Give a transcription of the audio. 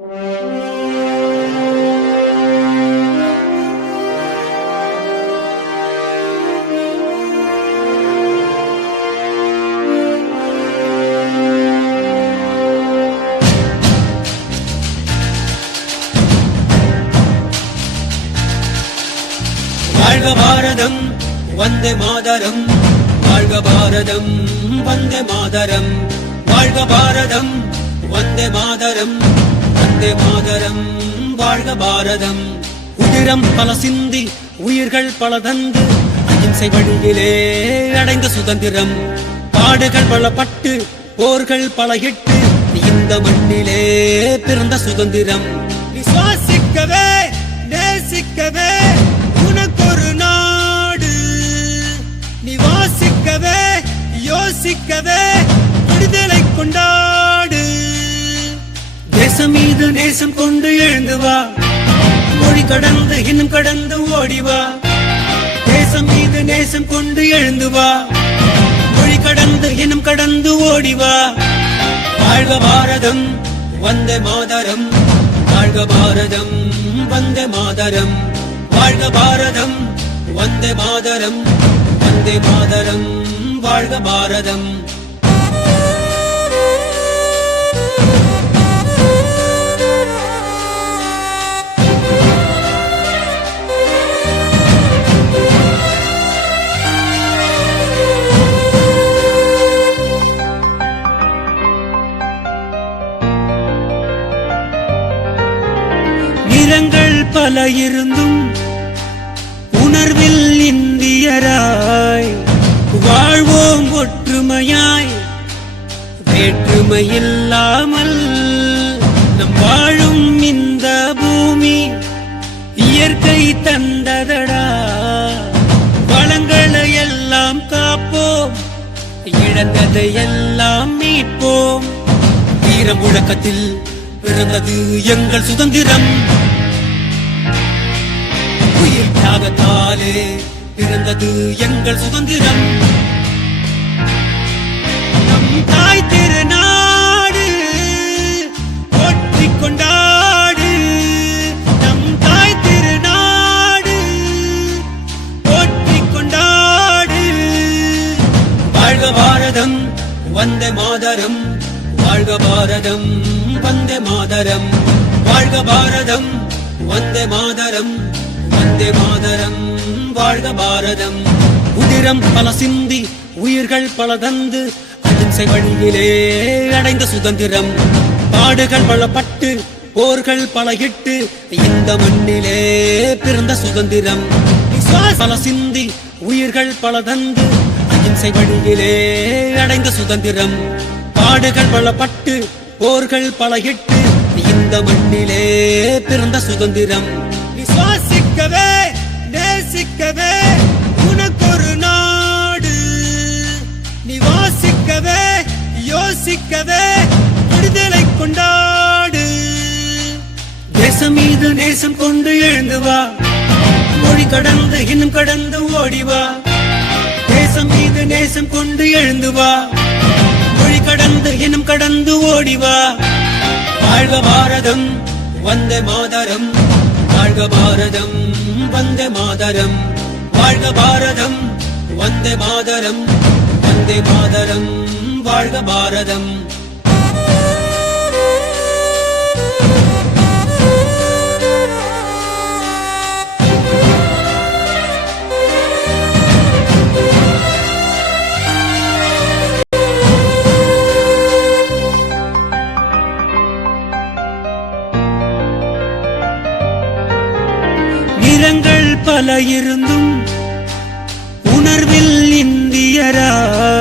வாழ்க பாரதம் வந்தே மாதரம், வாழ்க பாரதம் வந்தே மாதரம், வாழ்க பாரதம் வந்தே மாதரம், வந்தே மாதரம் வாழ்க பாரதம். உதிரம் பல சிந்தி உயிர்கள் பல தந்து அகிம்சை வழியிலே அடைந்த சுதந்திரம். பாடுகள் பல பட்டு போர்கள் பல இட்டு இந்த மண்ணிலே பிறந்த சுதந்திரம். விசுவாசிக்கவே நேசிக்கவே உனக்கொரு நாடு, நிவாசிக்கவே யோசிக்கவே விடுதலை கொண்டாடு. தேசம் மீது நேசம் கொண்டு எழுந்து வா, மொழி கடந்து இன்னும் கடந்து ஓடிவா. தேசம் மீது நேசம் கொண்டு எழுந்து வா, மொழி கடந்து இன்னும் கடந்து ஓடிவா. வாழ்க பாரதம் வந்தே மாதரம், வாழ்க பாரதம் வந்தே மாதரம், வாழ்க பாரதம் வந்தே மாதரம், வந்தே மாதரம் வாழ்க பாரதம். நிறங்கள் பல இருந்தும் உணர்வில் இந்தியராய் வாழ்வோம் ஒற்றுமையாய். வேற்றுமை இல்லாமல் நம் வாழும் இந்த பூமி இயற்கை தந்ததடா. வளங்களை எல்லாம் காப்போம், இழந்ததை எல்லாம் மீட்போம். வீர முழக்கத்தில் பிறந்தது எங்கள் சுதந்திரம், உயிர் தியாகத்தாலே பிறந்தது எங்கள் சுதந்திரம். நம் தாய் திருநாடு போற்றிக் கொண்டாடு, நம் தாய் திருநாடு போற்றிக் கொண்டாடு. வாழ்க பாரதம் வந்தே மாதரம், வாழ்க பாரதம் வந்தே மாதரம், வாழ்க பாரதம் வந்தே மாதரம், வந்தே மாதரம் வாழ்க பாரதம். உதிரம் பல சிந்தி உயிர்கள் பல தந்து அகிம்சை வழியிலே அடைந்த சுதந்திரம். பாடுகள் பல பட்டு போர்கள் பல இட்டு இந்த மண்ணிலே பிறந்த சுதந்திரம். பல சிந்தி உயிர்கள் பல தந்து அகிம்சை வழியிலே அடைந்த சுதந்திரம். பாடுகள் பல பட்டு போர்கள் பல இட்டு இந்த மண்ணிலே பிறந்த சுதந்திரம். விசுவாசிக்கவே நேசிக்கவே உனக்கொரு நாடு, நிவாசிக்கவே யோசிக்கவே விடுதலை கொண்டாடு. தேசம் மீது நேசம் கொண்டு எழுந்து வா, மொழி கடந்து இன்னும் கடந்து ஓடிவா. தேசம் மீது நேசம் கொண்டு எழுந்து வா, மொழி கடந்து இன்னும் கடந்து ஓடிவா. வாழ்க பாரதம் வந்தே மாதரம், வாழ்க பாரதம் வந்தே மாதரம், வாழ்க பாரதம் வந்தே மாதரம், வந்தே மாதரம் வாழ்க பாரதம். நிறங்கள் பல இருந்தும் உணர்வில் இந்தியராய்